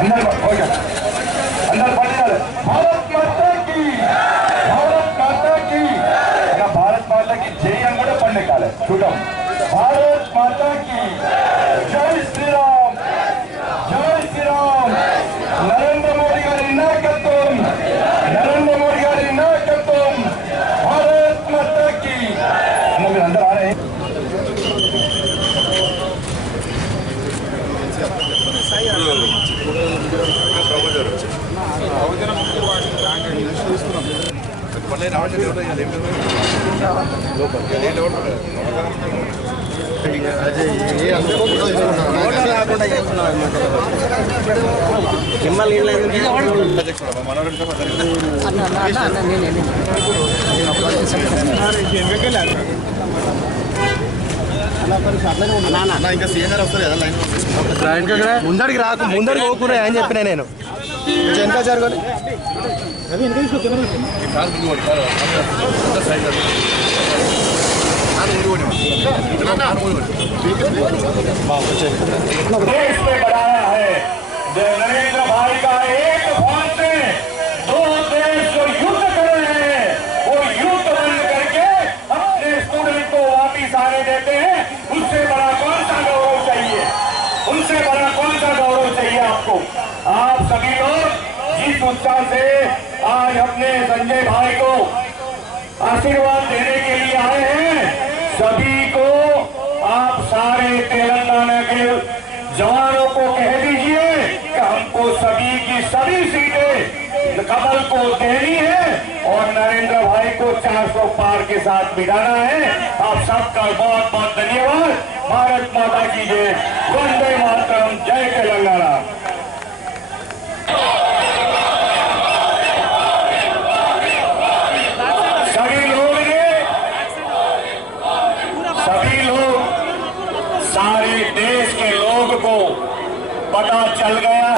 अंदर पढ़ भारत माता की भारत माता की जय अंगूठे पढ़ने का చూద్దాం भारत माता की जय श्री राम नरेंद्र मोदी गारी नायकत्వం भारत माता की మీరు అందరూ आ रहे हैं ఇంకా సీఎం గారు వస్తారు కదా ముందడికి రాకు ముందడికి పోకుండా అని చెప్పిన నేను వెనక జరగాలి नरेंद्र भाई का एक फोन से दो देश जो युद्ध कर रहे हैं वो युद्ध बंद करके अपने स्टूडेंट को वापिस आने देते हैं। उससे बड़ा कौन सा गौरव चाहिए? उनसे बड़ा कौन सा गौरव चाहिए आपको? आप सभी लोग जिस उत्साह से आज अपने संजय भाई को आशीर्वाद देने के लिए आए हैं, सभी को आप सारे तेलंगाना के जवानों को कह दीजिए कि हमको सभी की सभी सीटें कमल को देनी है और नरेंद्र भाई को 400 पार के साथ बिठाना है। आप सबका बहुत बहुत धन्यवाद। भारत माता की जय, वंदे मातरम, जय तेलंगाना। सारे देश के लोग को पता चल गया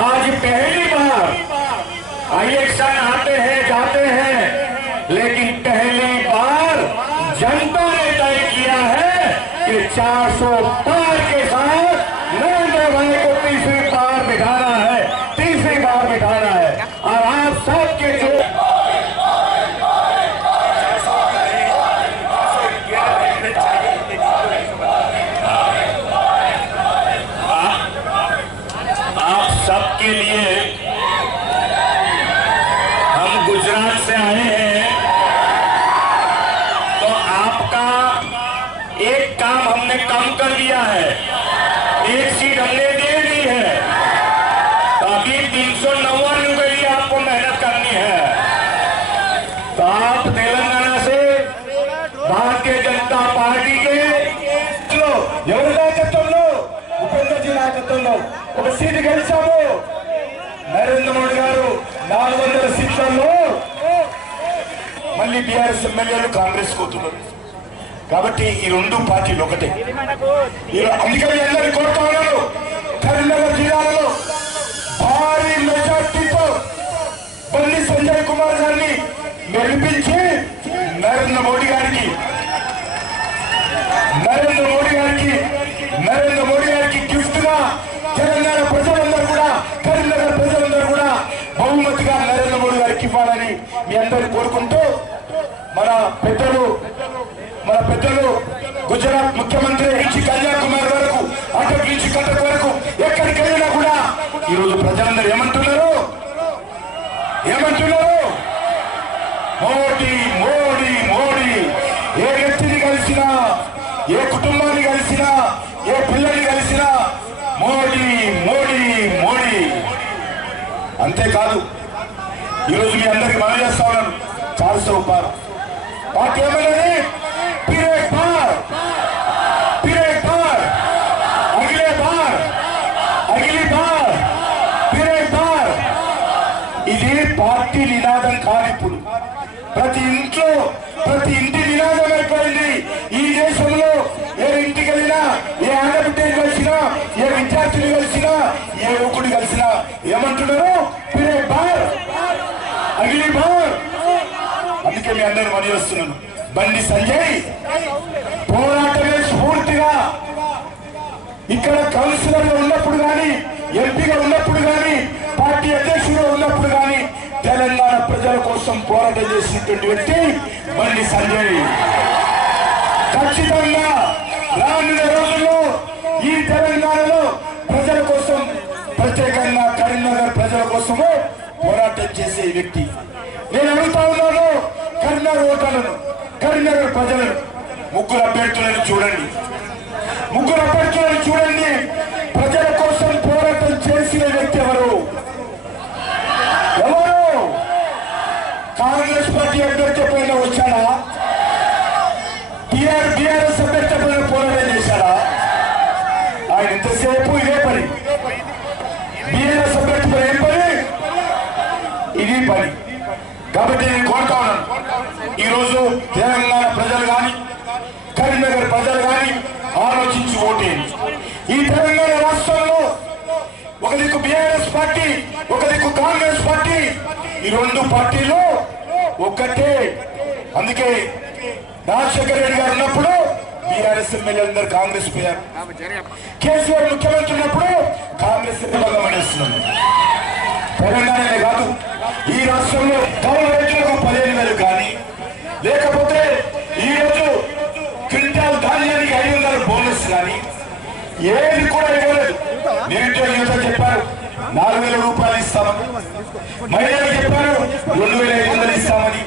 आज पहली बार इलेक्शन आते हैं जाते हैं, लेकिन पहली बार जनता ने तय किया है कि 400 पार के साथ नरेंद्र भाई को तीसरी बार बिठाना है और आप सबके जो सबके लिए हम गुजरात से आए हैं, तो आपका एक काम हमने कम कर दिया है, एक सीट हमने दे दी है, तो अभी 399 के लिए आपको मेहनत करनी है। तो आप तेलंगाना से भारतीय जनता पार्टी के ఎవరి నాయకత్వంలో ఉపేంద్రజీ నాయకత్వంలో ఒక సీటు గెలిచాము। నరేంద్ర మోడీ గారు 400 సీట్లలో మళ్ళీ బీఆర్ఎస్ ఎమ్మెల్యేలు కాంగ్రెస్ కోతున్నారు కాబట్టి ఈ రెండు పార్టీలు ఒకటే। అందుకని అందరినీ కోరుతా ఉన్నారు, కరీంనగర్ జిల్లాలో భారీ మెజార్టీతో బండి సంజయ్ కుమార్ గారిని గెలిపించి నరేంద్ర మోడీ గారికి గిఫ్ట్ గా తెలంగాణ ప్రజలందరూ కూడా కరీంనగర్ ప్రజలందరూ కూడా బహుమతిగా నరేంద్ర మోడీ గారికి ఇవ్వాలని మీ అందరూ కోరుకుంటూ మన పెద్దలు గుజరాత్ ముఖ్యమంత్రి నుంచి కన్యాకుమారి వరకు అక్కడి నుంచి కటక్ వరకు ఎక్కడికి వెళ్ళినా కూడా ఈరోజు ప్రజలందరూ ఏమంటున్నారు మోడీ మోడీ మోడీ। ఏ వ్యక్తిని కలిసినా, ఏ కుటుంబాన్ని కలిసినా, ఏ పిల్లల్ని కలిసినా మోడీ మోడీ మోడీ। అంతేకాదు ఈరోజు మీ అందరికి మనం చేస్తా ఉన్నాను 400 పార్ పార్టీ ఏమన్నది फिर एक बार अगली बार फिर एक बार ఇది పార్టీ నినాదం కాదు। ఇప్పుడు ప్రతి ఇంటి నినాదం అయిపోయింది ఈ దేశంలో। ఏ ఇంటికి వెళ్ళినా, ఏ ఆడబిడ్డని కలిసినా, ఏ విద్యార్థిని కలిసినా, ఏ యువకుడు కలిసినా ఏమంటున్నారు फिर एक बार अगली बार। అందుకే మీ అందరూ మనీ వస్తున్నాను, బండి సంజయ్ పోరాటమే స్ఫూర్తిగా ఇక్కడ కౌన్సిలర్గా ఉన్నప్పుడు కానీ, ఎంపీగా ఉన్నప్పుడు కానీ, పార్టీ అధ్యక్షుడిగా ఉన్నప్పుడు కానీ తెలంగాణ ప్రజల కోసం పోరాటం చేసినటువంటి వ్యక్తి బండి సంజయ్. ఖచ్చితంగా రానున్న రోజుల్లో ఈ తెలంగాణలో ప్రజల కోసం, ప్రత్యేకంగా కరీంనగర్ ప్రజల కోసము పోరాటం చేసే వ్యక్తి. నేను అడుగుతా ఉన్నాను కరీంనగర్ ఓటర్లను, కరీంనగర్ ప్రజలను, ముగ్గురు అభ్యర్థులను చూడండి, ముగ్గురు అభ్యర్థులను చూడండి. ప్రజల కోసం పోరాటం చేసిన వ్యక్తి ఎవరు? కాంగ్రెస్ పార్టీ అభ్యర్థి పైన వచ్చాడా? బీఆర్ఎస్ అభ్యర్థి పైన పోరాటం చేశాడా? ఆయన ఇంతసేపు ఇదే పని. బీఆర్ఎస్ అభ్యర్థి పైన ఏం పని? ఇది పని. కాబట్టి నేను కోరుతా ఉన్నాను, ఈరోజు తెలంగాణ ప్రజలు కానీ, కరీంనగర్ ప్రజలు కానీ ఆలోచించి ఓటేయండి. ఈ తెలంగాణ రాష్ట్రంలో ఒక దిక్కు బీఆర్ఎస్ పార్టీ, ఒక దిక్కు కాంగ్రెస్ పార్టీ, ఈ రెండు పార్టీలు ఒక్కటే. అందుకే రాజశేఖర రెడ్డి గారు ఉన్నప్పుడు బీఆర్ఎస్ ఎమ్మెల్యేలందరూ కాంగ్రెస్ పోయారు. కేసీఆర్ ముఖ్యమంత్రి ఉన్నప్పుడు కాంగ్రెస్ అనేస్తున్నాం. తెలంగాణనే కాదు, ఈ రాష్ట్రంలో కౌలు రైతులకు 15,000 కానీ, లేకపోతే ఈరోజు క్వింటాల్ ధాన్యానికి 500 బోనస్ కానీ ఏది కూడా ఇవ్వలేదు. నిరుద్యోగ యువత చెప్పారు 4,000 రూపాయలు ఇస్తామని, మహిళలు చెప్పారు 2,500 ఇస్తామని,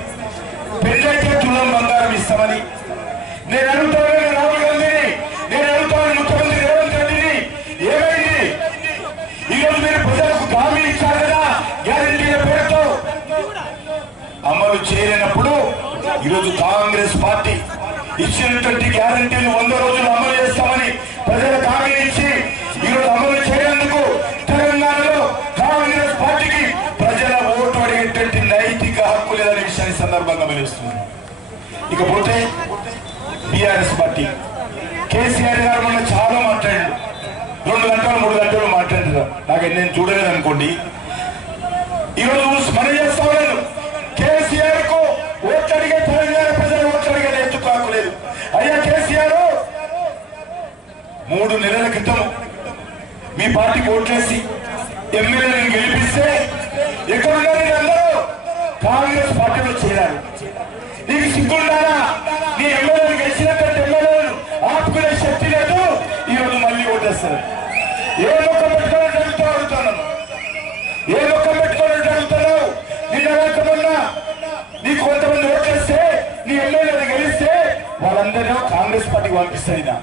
పెద్దయితే తులం బంగారం ఇస్తామని. నేను అడుగుతాను రాహుల్ గాంధీని, నేను అడుగుతాను ముఖ్యమంత్రి రేవంత్ రెడ్డిని, ఏమైంది? ఈరోజు మీరు ప్రజలకు హామీ ఇచ్చారు కదా గ్యారంటీల పేరుతో, అమలు చేయలేనప్పుడు ఈరోజు కాంగ్రెస్ పార్టీ ఇచ్చినటువంటి గ్యారంటీలు 100 రోజులు అమలు చేస్తామని ప్రజలకు హామీ ఇచ్చి ఈరోజు అమలు చేయనందుకు తెలంగాణలో కాంగ్రెస్ పార్టీకి ప్రజల ఓటు అడిగేటువంటి నైతిక హక్కు లేదనే విషయాన్ని సందర్భంగా తెలుస్తుంది. ఇకపోతే బీఆర్ఎస్ పార్టీ, కేసీఆర్ గారు మొన్న చాలా మాట్లాడారు, 2 గంటలు 3 గంటలు మాట్లాడారు. నాకు నేను చూడలేదు అనుకోండి. ఈరోజు స్మరణ చేస్తా ఉన్నాను, కేసీఆర్ కు ఓట్లు అడిగే తెలంగాణ ప్రజలు ఓట్లు అడిగే ఎందుకు కాకులేదు. అయ్యా కేసీఆర్, 3 నెలల క్రితం మీ పార్టీకి ఓట్లేసి ఎమ్మెల్యేలను గెలిపిస్తే ఎక్కడున్నారు అందరూ? కాంగ్రెస్ పార్టీలో చేరారు. నీకు సిగ్గుండాలా? నీ ఎమ్మెల్యేలు గెలిచినటువంటి ఎమ్మెల్యేలను ఆపుకునే శక్తి లేదు. ఈరోజు మళ్ళీ ఓటేస్తారు. ఏ మొక్క పెట్టుకోవాలని అడుగుతున్నాను, ఏ మొక్క పెట్టుకోవాలని అడుగుతున్నావు? నిన్న రాకమన్నా నీకు కొంతమంది ఓట్లేస్తే, నీ ఎమ్మెల్యేలను గెలిస్తే వాళ్ళందరూ కాంగ్రెస్ పార్టీకి పంపిస్తారు.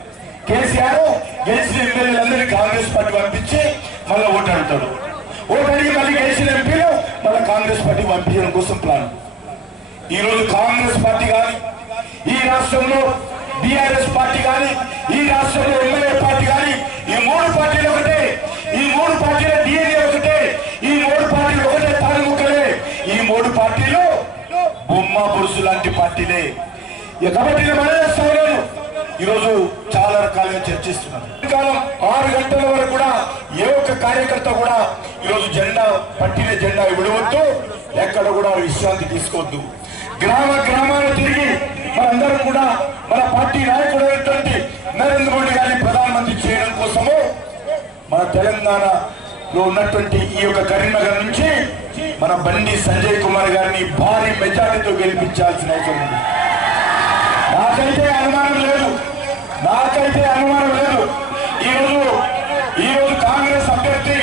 కేసీఆర్ గెలిచిన ఎమ్మెల్యేలందరినీ కాంగ్రెస్ పార్టీ పంపించి మళ్ళీ ఓటు అడుగుతాడు. ఓటు అడిగి మళ్ళీ గెలిచిన ఎంపీలు మళ్ళీ కాంగ్రెస్ పార్టీ పంపించడం కోసం ప్లాన్. ఈరోజు కాంగ్రెస్ పార్టీ కానీ, ఈ రాష్ట్రంలో బీఆర్ఎస్ పార్టీ కానీ, ఈ రాష్ట్రంలో ఎమ్మెల్యే పార్టీ కానీ, ఈ 3 పార్టీలు ఒకటే, ఈ 3 పార్టీల డిఎన్ఏ ఒకటే, ఈ 3 పార్టీలు ఒకటే తానుముక్కలే. ఈ 3 పార్టీలు బొమ్మ బొరుసు లాంటి పార్టీలే. కాబట్టి నేను మనం చేస్తా ఉన్నాను, ఈరోజు చాలా రకాలుగా చర్చిస్తున్నారు. కాలం 6 గంటల వరకు కూడా ఏ ఒక్క కార్యకర్త కూడా ఈరోజు జెండా పట్టిన జెండా విడవద్దు, ఎక్కడ కూడా విశ్రాంతి తీసుకోవద్దు. గ్రామాలు తిరిగి మనందరం కూడా మన పార్టీ నాయకుడు అయినటువంటి నరేంద్ర మోడీ గారిని ప్రధానమంత్రి చేయడం కోసము మన తెలంగాణలో ఉన్నటువంటి ఈ యొక్క కరీంనగర్ నుంచి మన బండి సంజయ్ కుమార్ గారిని భారీ మెజారిటీతో గెలిపించాల్సిన అవసరం ఉంది. నాకైతే అనుమానం లేదు, నాకైతే అనుమానం లేదు. ఈరోజు కాంగ్రెస్ అభ్యర్థి,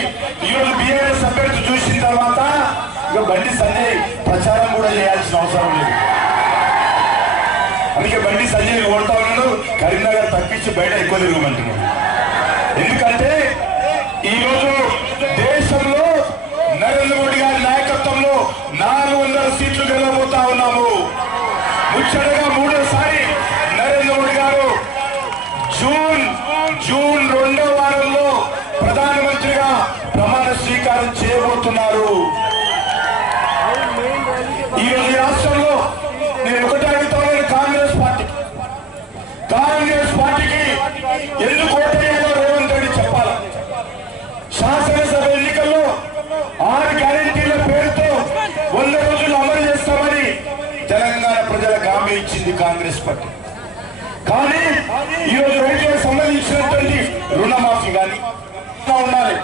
ఈరోజు బీఆర్ఎస్ అభ్యర్థి చూసిన తర్వాత ఇక బండి సంజయ్ ప్రచారం కూడా చేయాల్సిన అవసరం లేదు. అందుకే బండి సంజయ్ ఓడతా ఉన్నాడు, కరీంనగర్ తప్పించి బయట ఎక్కువ తిరగమంటున్నాడు. ఎందుకంటే ఈరోజు దేశంలో నరేంద్ర మోడీ గారి నాయకత్వంలో 400 సీట్లు గెలవబోతా ఉన్నాము. ముచ్చటగా 3వసారి నరేంద్ర మోడీ గారు జూన్ 2వ వారంలో ప్రధానమంత్రిగా ప్రమాణ స్వీకారం చేయబోతున్నారు. ఈరోజు రాష్ట్రంలో నేను ఒకటి అడుగుతాను, కాంగ్రెస్ పార్టీకి ఎందుకు ఓటేయాలో రేవంత్ రెడ్డి చెప్పాలి. శాసనసభ ఎన్నికల్లో 6 గ్యారెంటీల పేరుతో 100 రోజులు అమలు చేస్తామని తెలంగాణ ప్రజలకు హామీ ఇచ్చింది కాంగ్రెస్ పార్టీ. కానీ ఈరోజు రైతులకు సంబంధించినటువంటి రుణమాఫీ కానీ ఉండాలి.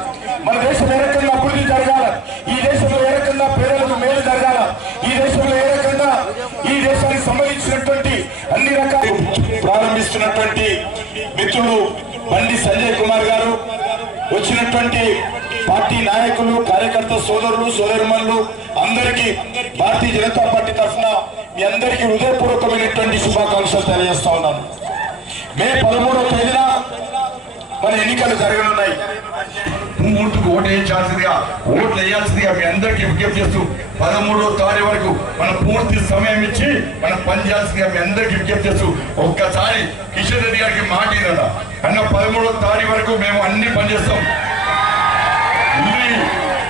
మన దేశం ఏ రకంగా అభివృద్ధి జరగాల, ఈ దేశంలో ఏ రకంగా పేదలకు మేలు జరగాల, ఈ దేశంలో ఏ రకంగా ఈ దేశానికి సంబంధించినటువంటి అన్ని రకాలు ప్రారంభిస్తున్నటువంటి మిత్రులు బండి సంజయ్ కుమార్ గారు, వచ్చినటువంటి పార్టీ నాయకులు, కార్యకర్త సోదరులు, సోదరుమణులు అందరికీ భారతీయ జనతా పార్టీ తరఫున మీ అందరికీ హృదయపూర్వకమైనటువంటి శుభాకాంక్షలు తెలియజేస్తా ఉన్నాను. మే 13వ తేదీన మన ఎన్నికలు జరగనున్నాయి. ముందుకు ఓటు వేయించాల్సిందిగా, ఓట్లు వేయాల్సిందిగా మీ అందరికీ విజ్ఞప్తి చేస్తూ 13వ తారీఖు వరకు మనం పూర్తి సమయం ఇచ్చి మనం పనిచేయాల్సిందిగా మీ అందరికీ విజ్ఞప్తి చేస్తూ ఒక్కసారి కిషన్ రెడ్డి గారికి మాట ఇవ్వదా అన్న 13వ తారీఖు వరకు మేము అన్ని పనిచేస్తాం.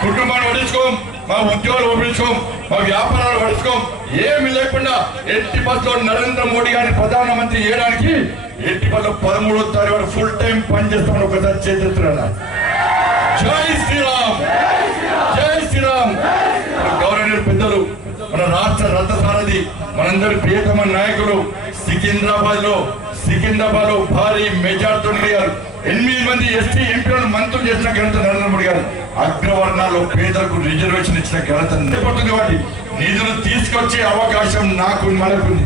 కుటుంబాన్ని పడించుకోం, మా ఉద్యోగాలు పడించుకోం, మా వ్యాపారాలు పడించుకోం, ఏమి లేకుండా ఎట్టి బస్సులో నరేంద్ర మోడీ గారిని ప్రధానమంత్రి చేయడానికి ఎట్టి బస్సులో 13వ తారీఖు వరకు ఫుల్ టైం పనిచేస్తామని ఒకసారి చేతున్నా. జై శ్రీరామ్, జై శ్రీరామ్. గౌరవనీయులు పెద్దలు, మన రాష్ట్ర రథసారథి, మనందరి ప్రియతమ నాయకులు సికింద్రాబాద్ లో భారీ మెజార్టీతో గారు 8 మంది ఎస్టీ ఎంపీలను మంత్రులు చేసిన ఘనత నరేంద్ర మోడీ గారు. అగ్రవర్ణాల్లో పేదలకు రిజర్వేషన్ ఇచ్చిన ఘనత పడుతుంది. వాటి నిధులు తీసుకొచ్చే అవకాశం మనకుంది,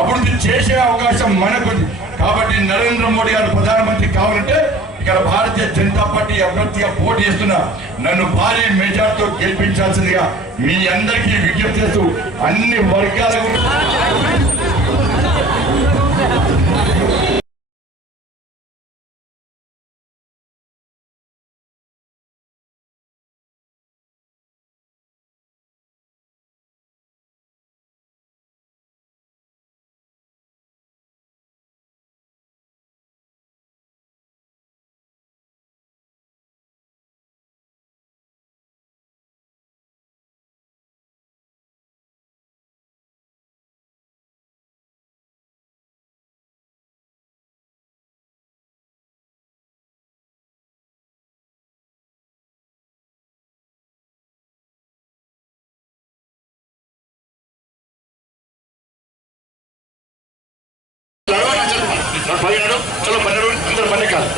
అభివృద్ధి చేసే అవకాశం మనకుంది. కాబట్టి నరేంద్ర మోడీ గారు ప్రధానమంత్రి కావాలంటే ఇక్కడ భారతీయ జనతా పార్టీ అభ్యర్థిగా పోటీ చేస్తున్న నన్ను భారీ మెజార్టీతో గెలిపించాల్సిందిగా మీ అందరికీ విజ్ఞప్తి చేస్తూ అన్ని వర్గాలకు చలో పన్నెండు అందరు పండుగ కాదు,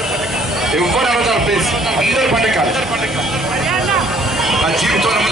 ఎవరు అడుగుతారు ప్లీజ్, అందరు పండుగ కాదు. నా జీవితంలో